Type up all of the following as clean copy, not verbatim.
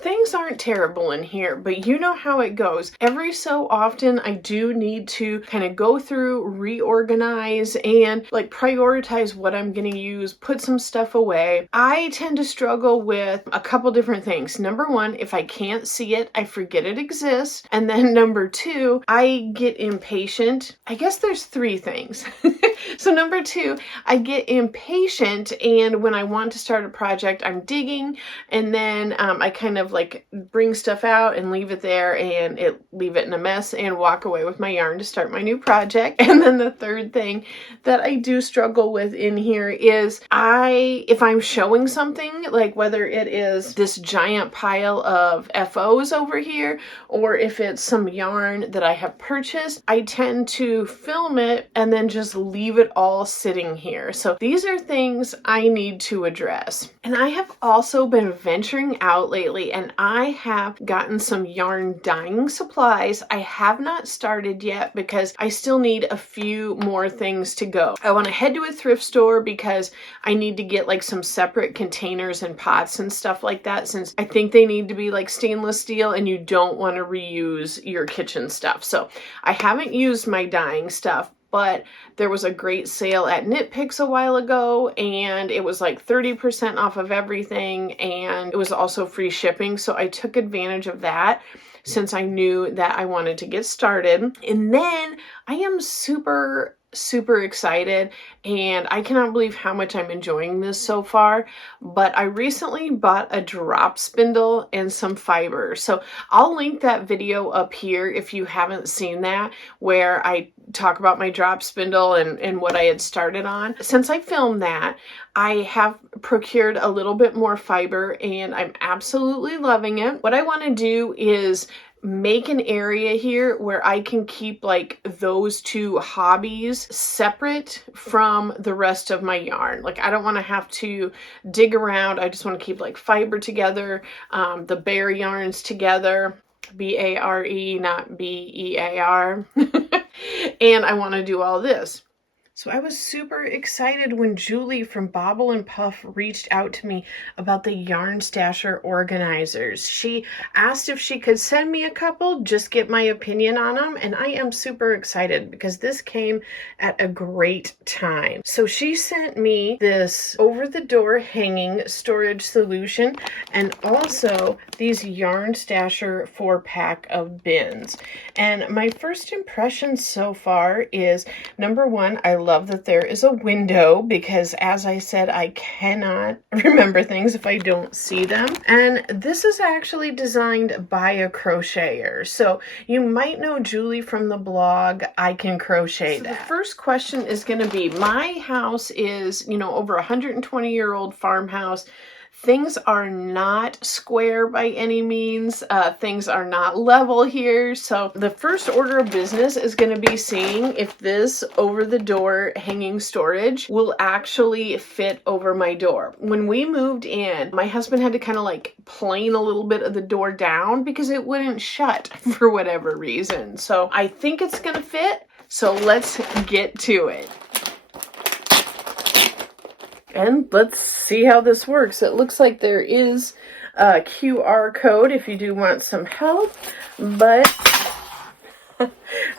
Things aren't terrible in here, but you know how it goes. Every so often, I do need to kind of go through, reorganize, and like prioritize what I'm going to use, put some stuff away. I tend to struggle with a couple different things. Number one, if I can't see it, I forget it exists. And then number two, I get impatient. I guess there's three things. So number two, I get impatient, and when I want to start a project, I'm digging, and then I kind of like bring stuff out and leave it there and leave it in a mess and walk away with my yarn to start my new project. And then the third thing that I do struggle with in here is if I'm showing something, like whether it is this giant pile of FOs over here or if it's some yarn that I have purchased, I tend to film it and then just leave it all sitting here. So these are things I need to address. And I have also been venturing out lately, and I have gotten some yarn dyeing supplies. I have not started yet because I still need a few more things to go. I want to head to a thrift store because I need to get like some separate containers and pots and stuff like that, since I think they need to be like stainless steel and you don't want to reuse your kitchen stuff. So I haven't used my dyeing stuff, but there was a great sale at Knit Picks a while ago, and it was like 30% off of everything, and it was also free shipping. So I took advantage of that since I knew that I wanted to get started. And then I am super excited, and I cannot believe how much I'm enjoying this so far, but I recently bought a drop spindle and some fiber. So I'll link that video up here if you haven't seen that, where I talk about my drop spindle and what I had started on. Since I filmed that, I have procured a little bit more fiber, and I'm absolutely loving it. What I want to do is make an area here where I can keep like those two hobbies separate from the rest of my yarn. Like I don't want to have to dig around. I just want to keep like fiber together, the bare yarns together, B-A-R-E, not B-E-A-R. And I want to do all this. So I was super excited when Julie from Bobble and Puff reached out to me about the Yarn Stasher organizers. She asked if she could send me a couple, just get my opinion on them, and I am super excited because this came at a great time. So she sent me this over-the-door hanging storage solution and also these Yarn Stasher 4-pack of bins. And my first impression so far is, number one, I love that there is a window because, as I said, I cannot remember things if I don't see them. And this is actually designed by a crocheter. So you might know Julie from the blog I Can Crochet That. The first question is going to be, my house is, over 120-year-old farmhouse. Things are not square by any means. Things are not level here. So the first order of business is going to be seeing if this over-the-door hanging storage will actually fit over my door. When we moved in, my husband had to kind of like plane a little bit of the door down because it wouldn't shut for whatever reason. So I think it's going to fit. So let's get to it. And let's see how this works. It looks like there is a QR code if you do want some help, but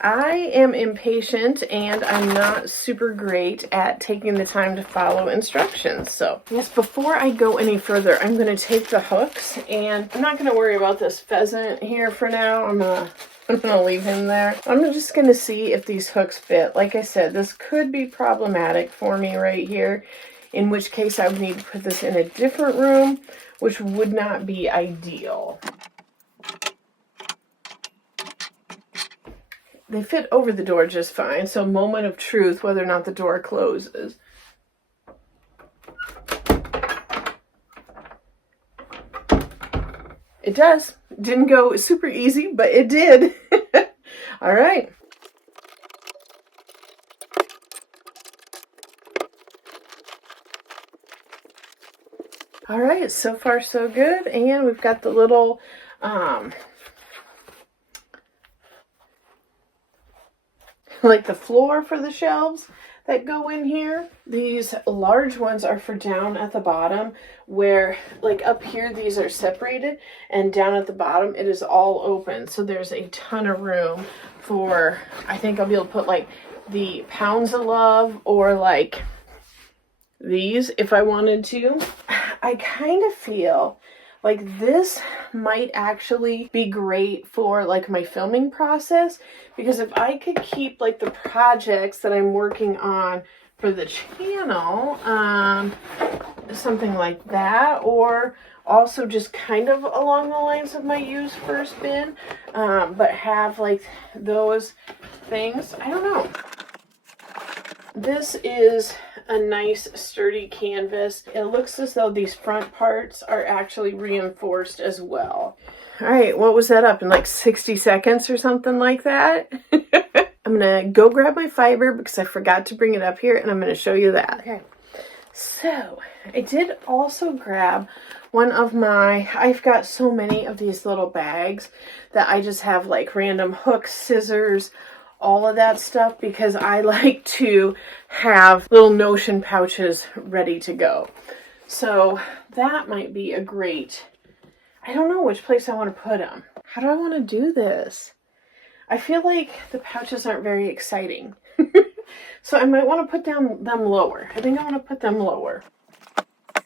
I am impatient and I'm not super great at taking the time to follow instructions. So yes, before I go any further, I'm going to take the hooks, and I'm not going to worry about this pheasant here for now. I'm going to leave him there. I'm just going to see if these hooks fit. Like I said, this could be problematic for me right here, in which case I would need to put this in a different room, which would not be ideal. They fit over the door just fine, so moment of truth, whether or not the door closes. It does. Didn't go super easy, but it did. All right. All right, so far so good. And we've got the little like the floor for the shelves. that go in here. These large ones are for down at the bottom, where like up here these are separated, and down at the bottom it is all open. So there's a ton of room for, I think I'll be able to put like the Pounds of Love or like these if I wanted to. I kind of feel like this might actually be great for like my filming process, because if I could keep like the projects that I'm working on for the channel, something like that, or also just kind of along the lines of my use first bin, but have like those things. I don't know. This is a nice sturdy canvas. It looks as though these front parts are actually reinforced as well. All right, what was that up in like 60 seconds or something like that? I'm gonna go grab my fiber because I forgot to bring it up here, and I'm gonna show you that. Okay, so I did also grab one of my, I've got so many of these little bags that I just have like random hooks, scissors, all of that stuff, because I like to have little Notion pouches ready to go. So that might be a great, I don't know which place I want to put them. How do I want to do this? I feel like the pouches aren't very exciting. So I might want to put them lower. I think I want to put them lower.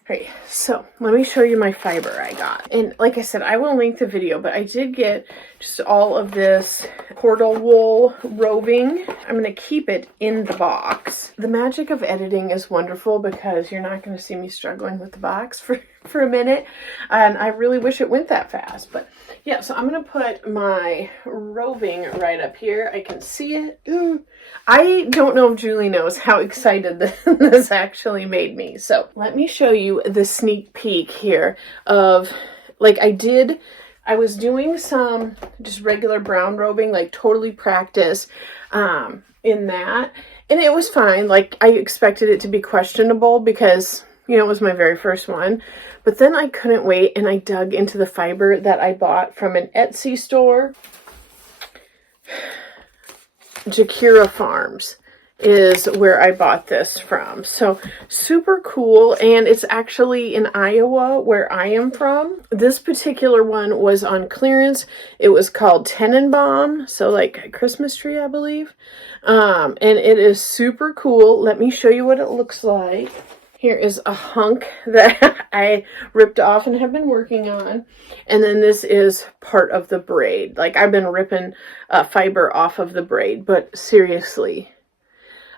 Okay, so let me show you my fiber I got. And like I said, I will link the video, but I did get just all of this Cordal wool roving. I'm going to keep it in the box. The magic of editing is wonderful because you're not going to see me struggling with the box for a minute. And I really wish it went that fast. But yeah, so I'm going to put my roving right up here. I can see it. I don't know if Julie knows how excited this actually made me. So let me show you the sneak peek here of, like, I was doing some just regular brown roving, like totally practice in that. And it was fine. Like, I expected it to be questionable because, you know, it was my very first one. But then I couldn't wait, and I dug into the fiber that I bought from an Etsy store. Jakira Farms is where I bought this from. So super cool, and it's actually in Iowa where I am from. This particular one was on clearance. It was called Tenenbaum, so like a Christmas tree, I believe. And it is super cool. Let me show you what it looks like. Here is a hunk that I ripped off and have been working on. And then this is part of the braid. Like, I've been ripping fiber off of the braid, but seriously,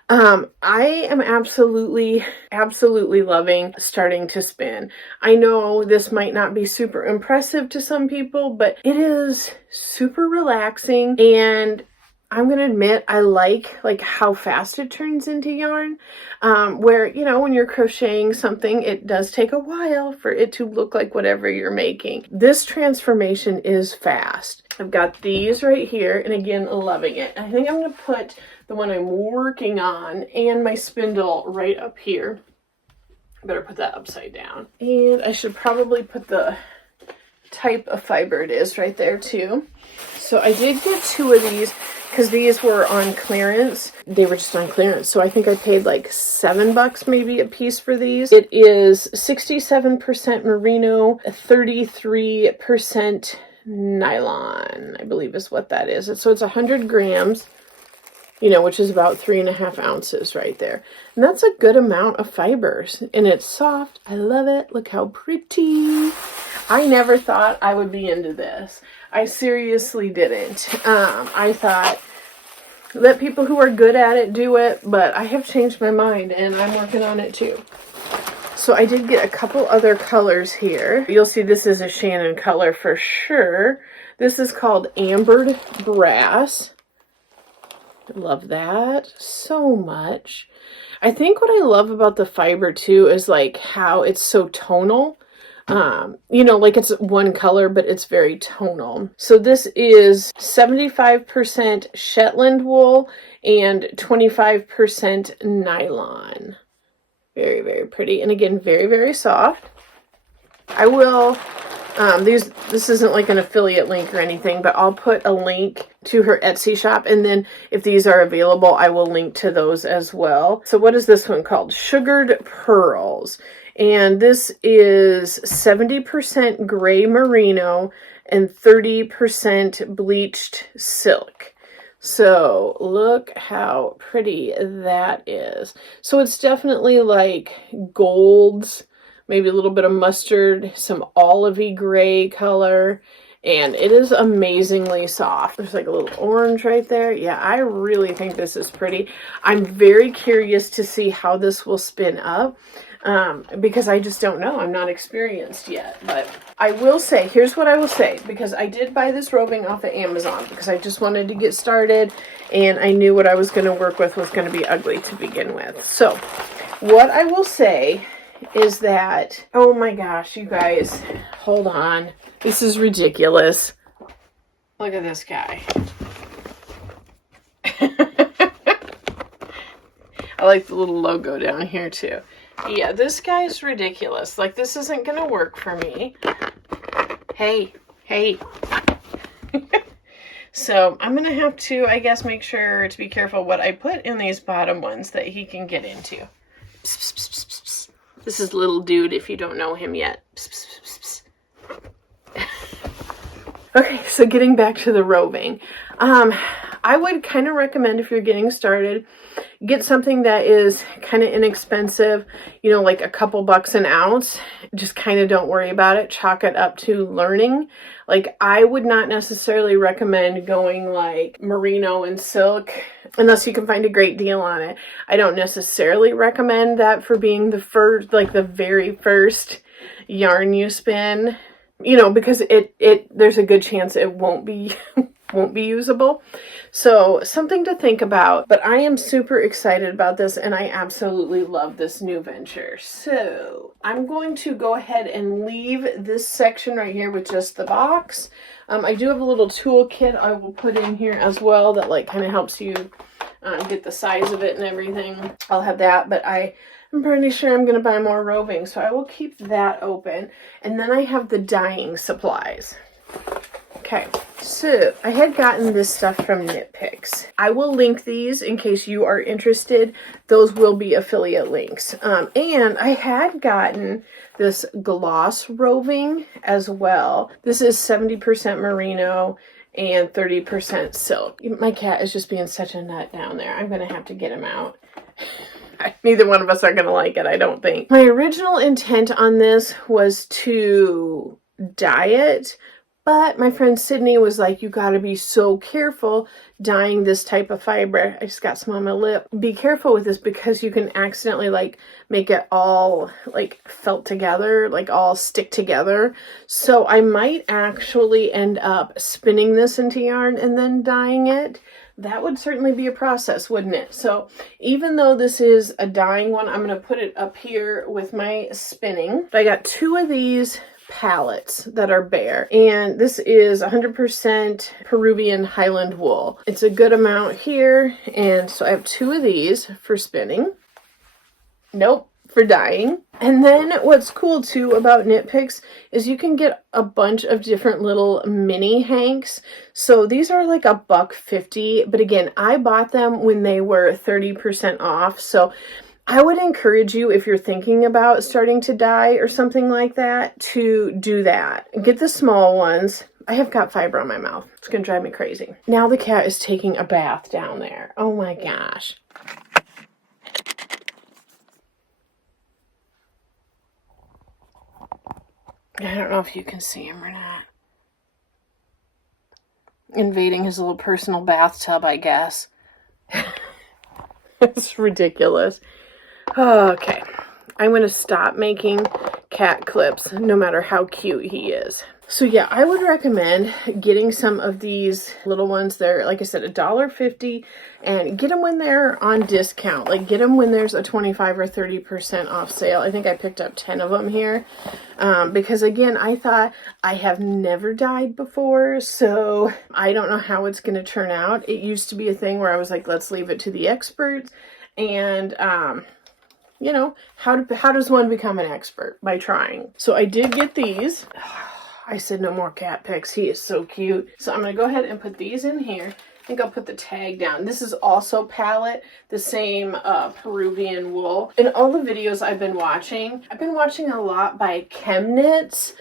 I am absolutely loving starting to spin. I know this might not be super impressive to some people, but it is super relaxing, and I'm going to admit I like how fast it turns into yarn, where, you know, when you're crocheting something, it does take a while for it to look like whatever you're making. This transformation is fast. I've got these right here, and again, loving it. I think I'm going to put the one I'm working on and my spindle right up here. Better put that upside down. And I should probably put the type of fiber it is right there too. So I did get 2 of these because these were on clearance. They were just on clearance. So I think I paid like $7 maybe a piece for these. It is 67% merino, 33% nylon, I believe is what that is. So it's 100 grams, you know, which is about 3.5 ounces right there. And that's a good amount of fibers. And it's soft. I love it. Look how pretty. I never thought I would be into this. I seriously didn't. I thought, let people who are good at it do it, but I have changed my mind, and I'm working on it too. So I did get a couple other colors here. You'll see this is a Shannon color for sure. This is called Ambered Brass. I love that so much. I think what I love about the fiber too is like how it's so tonal. You know, like it's one color, but it's very tonal. So this is 75% Shetland wool and 25% nylon. Very, very pretty. And again, very, very soft. I will This isn't like an affiliate link or anything, but I'll put a link to her Etsy shop, and then if these are available, I will link to those as well. So what is this one called? Sugared Pearls. And this is 70% gray merino and 30% bleached silk. So look how pretty that is. So it's definitely like golds, maybe a little bit of mustard, some olivey gray color, and it is amazingly soft. There's like a little orange right there. Yeah, I really think this is pretty. I'm very curious to see how this will spin up. Because I just don't know. I'm not experienced yet. But I will say, here's what I will say, because I did buy this roving off of Amazon because I just wanted to get started and I knew what I was going to work with was going to be ugly to begin with. So what I will say is that, oh my gosh, you guys, hold on. This is ridiculous. Look at this guy. I like the little logo down here too. Yeah, this guy's ridiculous. Like, this isn't going to work for me. Hey. So, I'm going to have to, I guess, make sure to be careful what I put in these bottom ones that he can get into. Psst, psst, psst, psst, psst. This is little dude if you don't know him yet. Psst, psst, psst, psst. Okay, so getting back to the roving. I would kind of recommend, if you're getting started, get something that is kind of inexpensive, you know, like a couple bucks an ounce. Just kind of don't worry about it. Chalk it up to learning. Like, I would not necessarily recommend going like merino and silk unless you can find a great deal on it. I don't necessarily recommend that for being the first, like the very first yarn you spin, you know, because there's a good chance it won't be usable. So something to think about, but I am super excited about this and I absolutely love this new venture. So I'm going to go ahead and leave this section right here with just the box. I do have a little toolkit I will put in here as well that like kind of helps you get the size of it and everything. I'll have that, but I'm pretty sure I'm going to buy more roving, so I will keep that open. And then I have the dyeing supplies. Okay, so I had gotten this stuff from Knit Picks. I will link these in case you are interested. Those will be affiliate links. And I had gotten this gloss roving as well. This is 70% merino and 30% silk. My cat is just being such a nut down there. I'm going to have to get him out. Neither one of us are going to like it, I don't think. My original intent on this was to dye it, but my friend Sydney was like, you got to be so careful dyeing this type of fiber. I just got some on my lip. Be careful with this because you can accidentally like make it all like felt together, like all stick together. So I might actually end up spinning this into yarn and then dyeing it. That would certainly be a process, wouldn't it? So even though this is a dyeing one, I'm going to put it up here with my spinning. I got 2 of these pallets that are bare, and this is 100% Peruvian Highland wool. It's a good amount here, and so I have 2 of these for spinning. Nope, for dyeing. And then what's cool too about Knit Picks is you can get a bunch of different little mini hanks. So these are like $1.50, but again, I bought them when they were 30% off. So I would encourage you, if you're thinking about starting to dye or something like that, to do that. Get the small ones. I have got fiber on my mouth. It's going to drive me crazy. Now the cat is taking a bath down there. Oh my gosh. I don't know if you can see him or not. Invading his little personal bathtub, I guess. It's ridiculous. Okay, I'm going to stop making cat clips no matter how cute he is. So yeah, I would recommend getting some of these little ones. They're, like I said, $1.50, and get them when they're on discount. Like, get them when there's a 25 or 30% off sale. I think I picked up 10 of them here because, again, I thought I have never dyed before, so I don't know how it's going to turn out. It used to be a thing where I was like, let's leave it to the experts, and you know, how does one become an expert? By trying. So I did get these. I said no more cat pics. He is so cute. So I'm going to go ahead and put these in here. I think I'll put the tag down. This is also palette, the same Peruvian wool. In all the videos I've been watching a lot by Chemknits.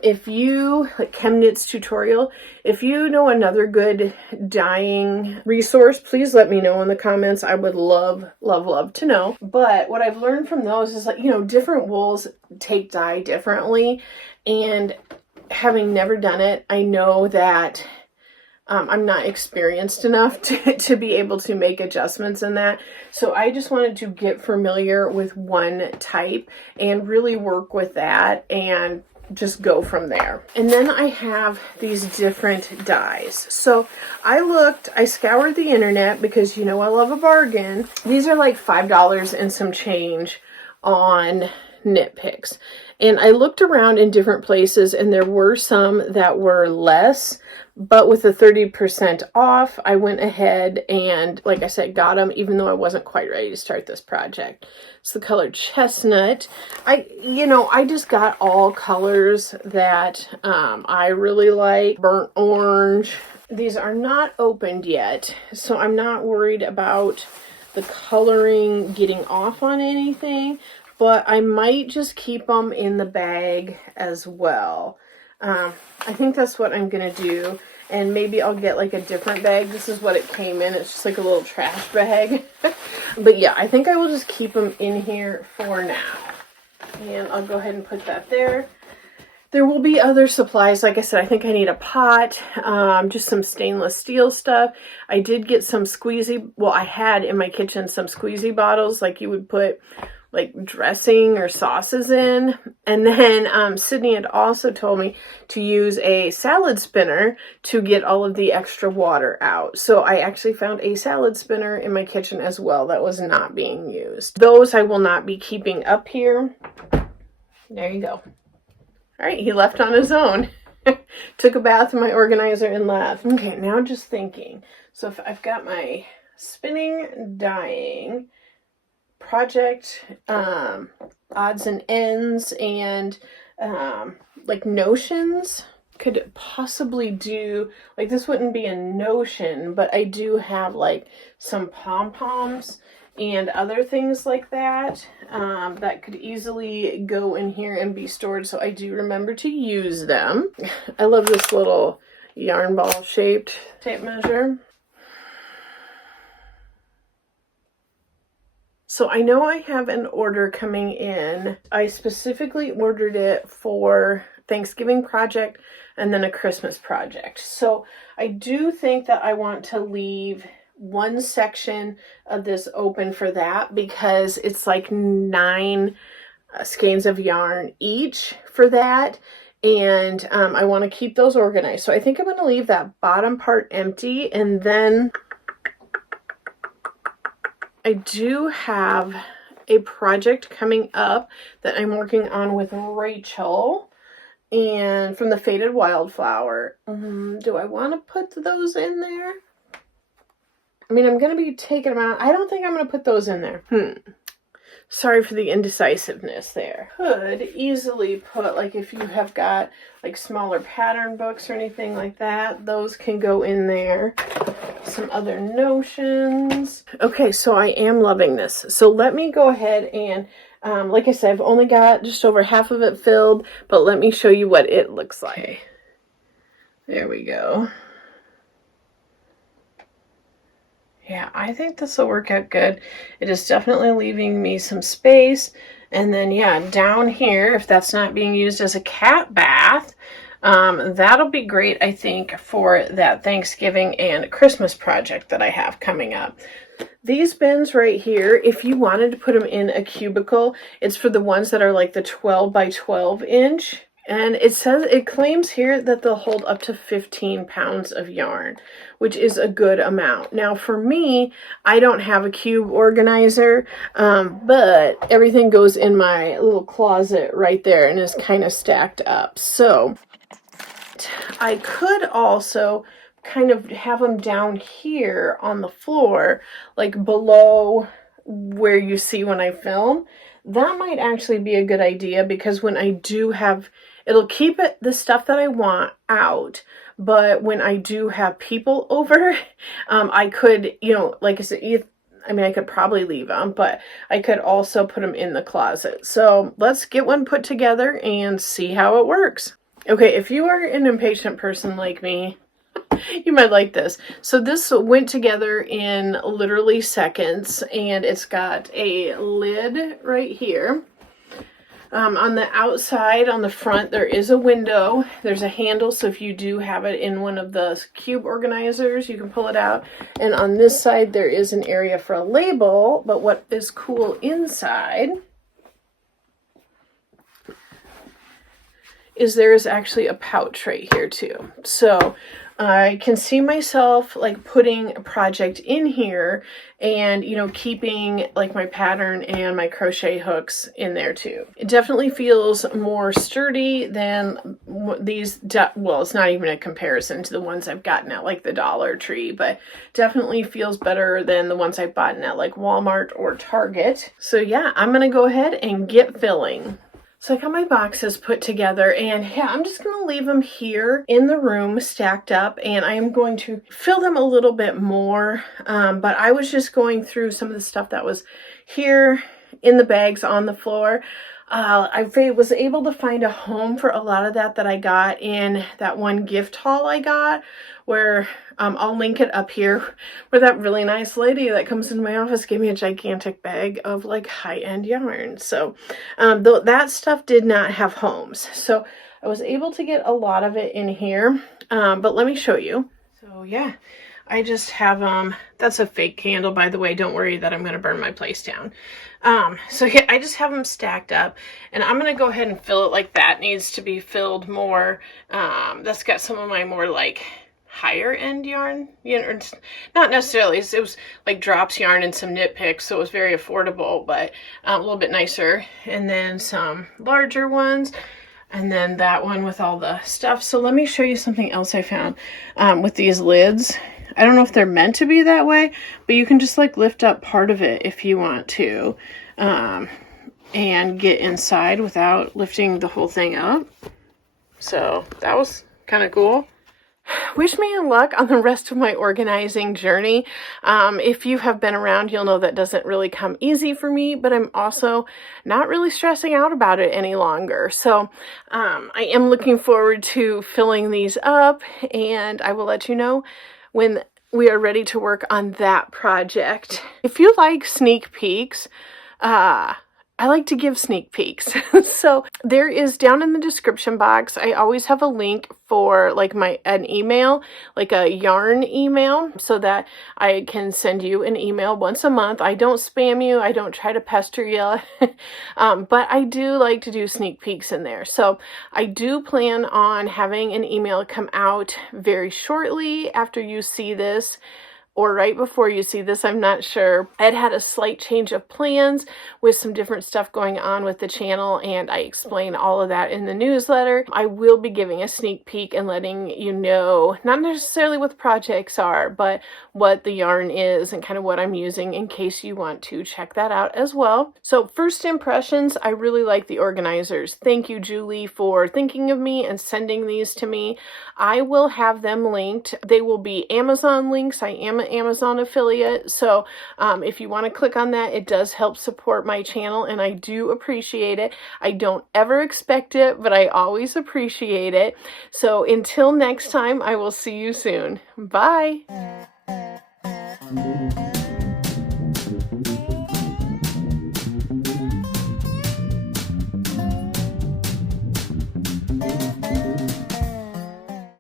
Like Chemknits tutorial, if you know another good dyeing resource, please let me know in the comments. I would love, love, love to know. But what I've learned from those is like, different wools take dye differently. And having never done it, I know that I'm not experienced enough to be able to make adjustments in that. So I just wanted to get familiar with one type and really work with that and just go from there. And then I have these different dyes. So I scoured the internet because I love a bargain. These are like $5 and some change on Knit Picks. And I looked around in different places and there were some that were less, but with the 30% off, I went ahead and, like I said, got them even though I wasn't quite ready to start this project. It's the color Chestnut. I just got all colors that I really like. Burnt Orange. These are not opened yet, so I'm not worried about the coloring getting off on anything. But I might just keep them in the bag as well. I think that's what I'm going to do. And maybe I'll get like a different bag. This is what it came in. It's just like a little trash bag. But yeah, I think I will just keep them in here for now. And I'll go ahead and put that there. There will be other supplies. Like I said, I think I need a pot, just some stainless steel stuff. I did get some squeezy. Well, I had in my kitchen some squeezy bottles like you would put like dressing or sauces in. And then Sydney had also told me to use a salad spinner to get all of the extra water out. So I actually found a salad spinner in my kitchen as well that was not being used. Those I will not be keeping up here. There you go. All right, he left on his own. Took a bath in my organizer and left. Okay, now just thinking. So if I've got my spinning, dyeing, project, odds and ends, and like notions. Could possibly do, like this wouldn't be a notion, but I do have like some pom-poms and other things like that that could easily go in here and be stored, so I do remember to use them. I love this little yarn ball shaped tape measure. So I know I have an order coming in. I specifically ordered it for Thanksgiving project and then a Christmas project. So I do think that I want to leave one section of this open for that because it's like 9 skeins of yarn each for that. And I want to keep those organized. So I think I'm going to leave that bottom part empty, and then I do have a project coming up that I'm working on with Rachel and from the Faded Wildflower. Do I want to put those in there? I mean, I'm going to be taking them out. I don't think I'm going to put those in there. Sorry for the indecisiveness there. Could easily put, like if you have got like smaller pattern books or anything like that, those can go in there. Some other notions. Okay, so I am loving this. So let me go ahead and, like I said, I've only got just over half of it filled, but let me show you what it looks like. Okay. There we go. Yeah, I think this will work out good. It is definitely leaving me some space. And then, yeah, down here, if that's not being used as a cat bath, that'll be great, I think, for that Thanksgiving and Christmas project that I have coming up. These bins right here, if you wanted to put them in a cubicle, it's for the ones that are like the 12 by 12 inch. And it claims here that they'll hold up to 15 pounds of yarn, which is a good amount. Now for me, I don't have a cube organizer, but everything goes in my little closet right there and is kind of stacked up. So I could also kind of have them down here on the floor, like below where you see when I film. That might actually be a good idea, because when I do have It'll keep the stuff that I want out, but when I do have people over, I could, you know, like I said, I could probably leave them, but I could also put them in the closet. So let's get one put together and see how it works. Okay, if you are an impatient person like me, you might like this. So this went together in literally seconds, and it's got a lid right here. On the outside, on the front, there is a window. There's a handle, so if you do have it in one of the cube organizers, you can pull it out. And on this side, there is an area for a label, but what is cool inside is there is actually a pouch right here too. So I can see myself like putting a project in here and, you know, keeping like my pattern and my crochet hooks in there too. It definitely feels more sturdy than these, well, it's not even a comparison to the ones I've gotten at like the Dollar Tree, but definitely feels better than the ones I've bought at like Walmart or Target. So yeah, I'm gonna go ahead and get filling. So I got my boxes put together, and yeah, I'm just going to leave them here in the room stacked up, and I am going to fill them a little bit more, but I was just going through some of the stuff that was here in the bags on the floor. I was able to find a home for a lot of that I got in that one gift haul I got, where I'll link it up here, where that really nice lady that comes into my office gave me a gigantic bag of like high-end yarn. So that stuff did not have homes. So I was able to get a lot of it in here, but let me show you. So yeah, I just have, that's a fake candle, by the way. Don't worry that I'm going to burn my place down. So yeah, I just have them stacked up, and I'm going to go ahead and fill it like that. Needs to be filled more. That's got some of my more like higher end yarn, you know, not necessarily. It was like drops yarn and some knit picks, so it was very affordable, but a little bit nicer. And then some larger ones, and then that one with all the stuff. So let me show you something else I found with these lids. I don't know if they're meant to be that way, but you can just like lift up part of it if you want to, and get inside without lifting the whole thing up. So that was kind of cool. Wish me luck on the rest of my organizing journey. If you have been around, you'll know that doesn't really come easy for me, but I'm also not really stressing out about it any longer. So I am looking forward to filling these up, and I will let you know when we are ready to work on that project. If you like sneak peeks, I like to give sneak peeks. So there is down in the description box, I always have a link for like an email, like a yarn email, so that I can send you an email once a month. I don't spam you. I don't try to pester you. But I do like to do sneak peeks in there. So I do plan on having an email come out very shortly after you see this, or right before you see this, I'm not sure. I'd had a slight change of plans with some different stuff going on with the channel, and I explain all of that in the newsletter. I will be giving a sneak peek and letting you know, not necessarily what the projects are, but what the yarn is and kind of what I'm using in case you want to check that out as well. So first impressions, I really like the organizers. Thank you, Julie, for thinking of me and sending these to me. I will have them linked. They will be Amazon links. I am an Amazon affiliate, so if you want to click on that, it does help support my channel, and I do appreciate it. I don't ever expect it, but I always appreciate it. So until next time, I will see you soon. Bye.